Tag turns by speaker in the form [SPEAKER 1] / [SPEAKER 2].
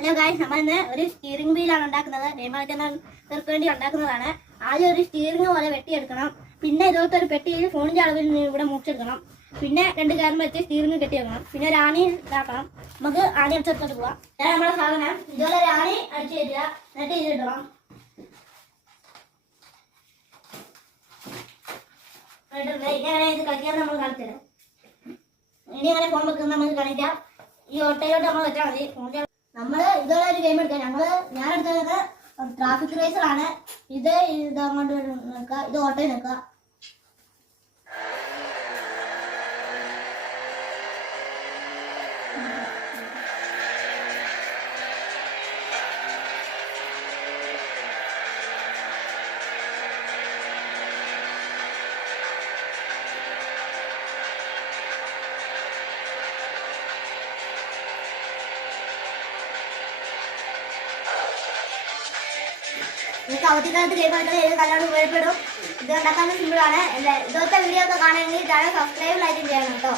[SPEAKER 1] Hello ഗായ് നമ്മൾ ഇന്ന് ഒരു സ്റ്റിയറിംഗ് വീലാണ് ഉണ്ടാക്കുന്നത്. നിയമവൽക്കരണത്തിന് വേണ്ടി ഉണ്ടാക്കുന്നതാണ്. ആദ്യം ഒരു സ്റ്റിയറിംഗ് പോലെ വെട്ടിയെടുക്കണം. പിന്നെ ഇതുപോലത്തെ ഒരു പെട്ടിയിൽ ഫോണിന്റെ അളവിൽ ഇവിടെ മുറിച്ചെടുക്കണം. പിന്നെ രണ്ട് കാര്യം വെച്ച് സ്റ്റിയറിംഗ് കെട്ടി വെക്കണം. പിന്നെ ഒരു ആണി ഇതാക്കണം. നമുക്ക് ആണി അടിച്ചെടുത്തോട്ട് പോവാം. ഞാൻ നമ്മുടെ സാധനം. ഇതുപോലെ ഒരു ആണി അടിച്ചു തരിക എന്നിട്ട് ഇതിടണം ഇത് കളിക്കാൻ നമ്മൾ കളിച്ചത് ഇനി അങ്ങനെ ഫോൺ വെക്കുന്ന നമുക്ക് കളിക്കാം ഈ ഓട്ടയിലോട്ട് നമ്മൾ വെച്ചാൽ മതി. നമ്മൾ ഇതുപോലെ ഒരു ഗെയിം എടുക്കാം ഞങ്ങൾ ഞാൻ എടുത്തത് ട്രാഫിക് റേസർ ആണ്. ഇത് ഇത് അങ്ങോട്ട് നിൽക്കുക. ഇത് ഓട്ടോയിൽ നിൽക്കുക. നിങ്ങൾക്ക് അവധിക്കാലത്ത് ഗെയിം കളിക്കുന്നത് ഏത് കല്യാണം ഉപയോഗപ്പെടും. ഇത് ഉണ്ടാക്കാൻ സിമ്പിളാണ് ഇതുപോലത്തെ വീഡിയോ ഒക്കെ കാണണമെങ്കിൽ ചാനൽ സബ്സ്ക്രൈബ് ലൈക്ക് ചെയ്യണം കേട്ടോ.